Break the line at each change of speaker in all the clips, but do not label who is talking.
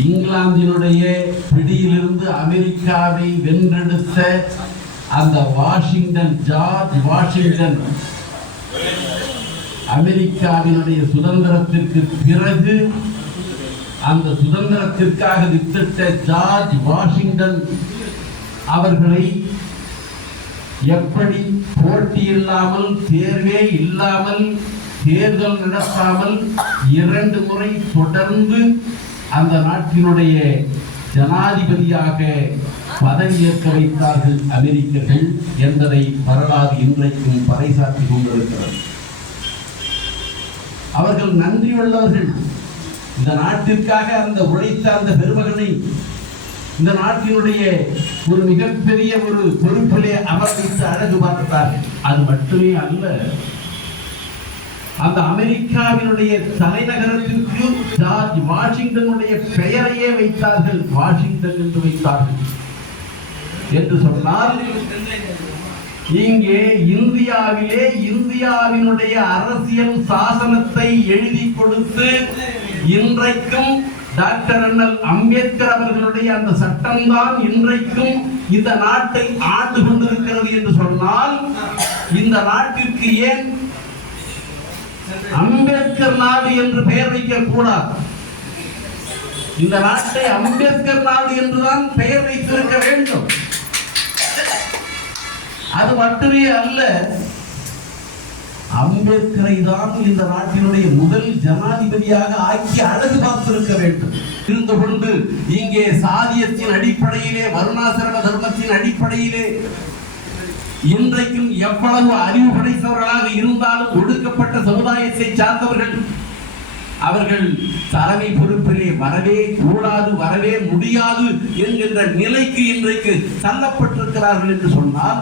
இங்கிலாந்தினுடைய பிடியிலிருந்து அமெரிக்காவை வென்றெடுத்த அந்த வாஷிங்டன் ஜார்ஜ் வாஷிங்டன் அமெரிக்காவினுடைய சுதந்திரத்திற்கு பிறகு அந்த சுதந்திரத்திற்காக வித்திட்ட ஜார்ஜ் வாஷிங்டன் அவர்களை எப்படி போட்டி இல்லாமல் தேர்வே இல்லாமல் தேர்தல் நடத்தாமல் இரண்டு முறை தொடர்ந்து அந்த நாட்டினுடைய ஜனாதிபதியாக பதவியேற்க வைத்தார்கள் அமெரிக்கர்கள் என்பதை வரலாறு இன்றைக்கும் பறைசாற்றி கொண்டிருக்கிறது. அவர்கள் நன்றியுள்ளவர்கள் இந்த நாட்டிற்காக அந்த உழைத்த அந்த பெருமகனை இந்த நாட்டினுடைய ஒரு மிகப்பெரிய ஒரு பொறுப்பிலே அமர்வித்து அழகு பார்த்தார்கள். அது மட்டுமே அல்ல அந்த அமெரிக்காவினுடைய தலைநகரத்திற்கு ஜார்ஜ் வாஷிங்டனுடைய பெயரையே வைத்தார்கள். வாஷிங்டன் என்று வைத்தார்கள். என்று சொன்னால் இங்கே இந்தியாவிலே இந்தியாவினுடைய அரசியல் சாசனத்தை எழுதி கொடுத்து இன்றைக்கும் டாக்டர் அண்ணல் அம்பேத்கர் அவர்களுடைய அந்த சட்டம்தான் இன்றைக்கும் இந்த நாட்டை ஆண்டு கொண்டிருக்கிறது என்று சொன்னால் இந்த நாட்டிற்கு ஏன் அம்பேத்கர் நாடு என்று பெயர் வைக்க கூடாது இந்த நாட்டை அம்பேத்கர் நாடு என்றுதான் பெயர் வைத்திருக்க வேண்டும். அது மட்டுமே அல்ல அம்பேத்கரை தான் இந்த நாட்டினுடைய முதல் ஜனாதிபதியாக ஆக்கி அழகு பார்த்திருக்க வேண்டும். இருந்து கொண்டு இங்கே சாதியத்தின் அடிப்படையிலே வருணாசிரம தர்மத்தின் அடிப்படையிலே இன்றைக்கும் எவ்வளவு அறிவு படைத்தவர்களாக இருந்தாலும் ஒடுக்கப்பட்ட சமுதாயத்தை சார்ந்தவர்கள். அவர்கள் தலைமை பொறுப்பிலே வரவே கூடாது வரவே முடியாது என்கின்ற நிலைக்கு இன்றைக்கு தள்ளப்பட்டிருக்கிறார்கள் என்று சொன்னால்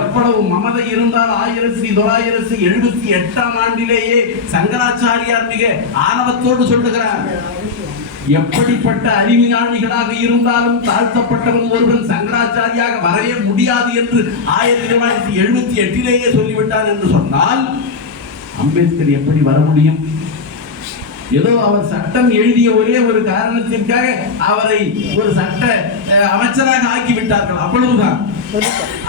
எவ்வளவு மமதை இருந்தால் ஆயிரத்தி தொள்ளாயிரத்தி எழுபத்தி எட்டாம் ஆண்டிலேயே சங்கராச்சாரியார் மிக ஆணவத்தோடு சொல்லுகிறார். எப்படிப்பட்ட அறிவிஞானிகளாக இருந்தாலும் தாழ்த்தப்பட்டவன் ஒருவன் சங்கராச்சாரியாக வரவே முடியாது என்று ஆயிரத்தி தொள்ளாயிரத்தி எழுபத்தி எட்டிலேயே சொல்லிவிட்டார் என்று சொன்னால் அம்பேத்கர் எப்படி வர முடியும்? ஏதோ அவர் சட்டம் எழுதிய ஒரே ஒரு காரணத்திற்காக அவரை ஒரு சட்ட அமைச்சராக ஆக்கி விட்டார்கள் அவ்வளவுதான்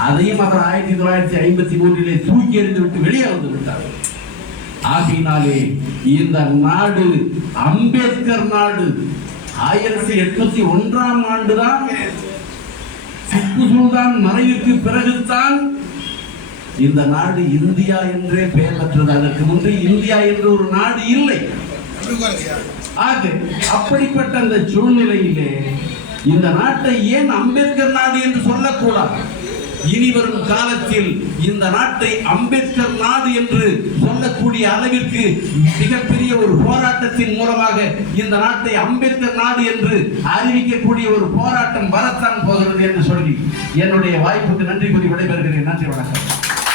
அதையும் அவர் ஆயிரத்தி தொள்ளாயிரத்தி ஐம்பத்தி மூன்றிலே தூக்கி எறிந்து விட்டு வெளியே வந்து விட்டார். ஆகினாலே இந்த நாடு அம்பேத்கர் நாடு ஆயிரத்தி எட்நூத்தி ஒன்றாம் ஆண்டுதான் திப்பு சுல்தான் மறைவுக்கு பிறகுதான் இந்த நாடு இந்தியா என்றே பெயர் பெற்றது. அதற்கு முன்பு இந்தியா என்று ஒரு நாடு இல்லை. ஆக அப்படிப்பட்ட அந்த சூழ்நிலையிலே இந்த நாட்டை ஏன் அம்பேத்கர் நாடு என்று சொல்லக்கூடாது? இனி வரும் காலத்தில் இந்த நாட்டை அம்பேத்கர் நாடு என்று சொல்லக்கூடிய அளவிற்கு மிகப்பெரிய ஒரு போராட்டத்தின் மூலமாக இந்த நாட்டை அம்பேத்கர் நாடு என்று அறிவிக்கக்கூடிய ஒரு போராட்டம் வரத்தான் போகிறது என்று சொல்லி என்னுடைய வாய்ப்புக்கு நன்றி கூறி விடைபெறுகிறேன். நன்றி வணக்கம்.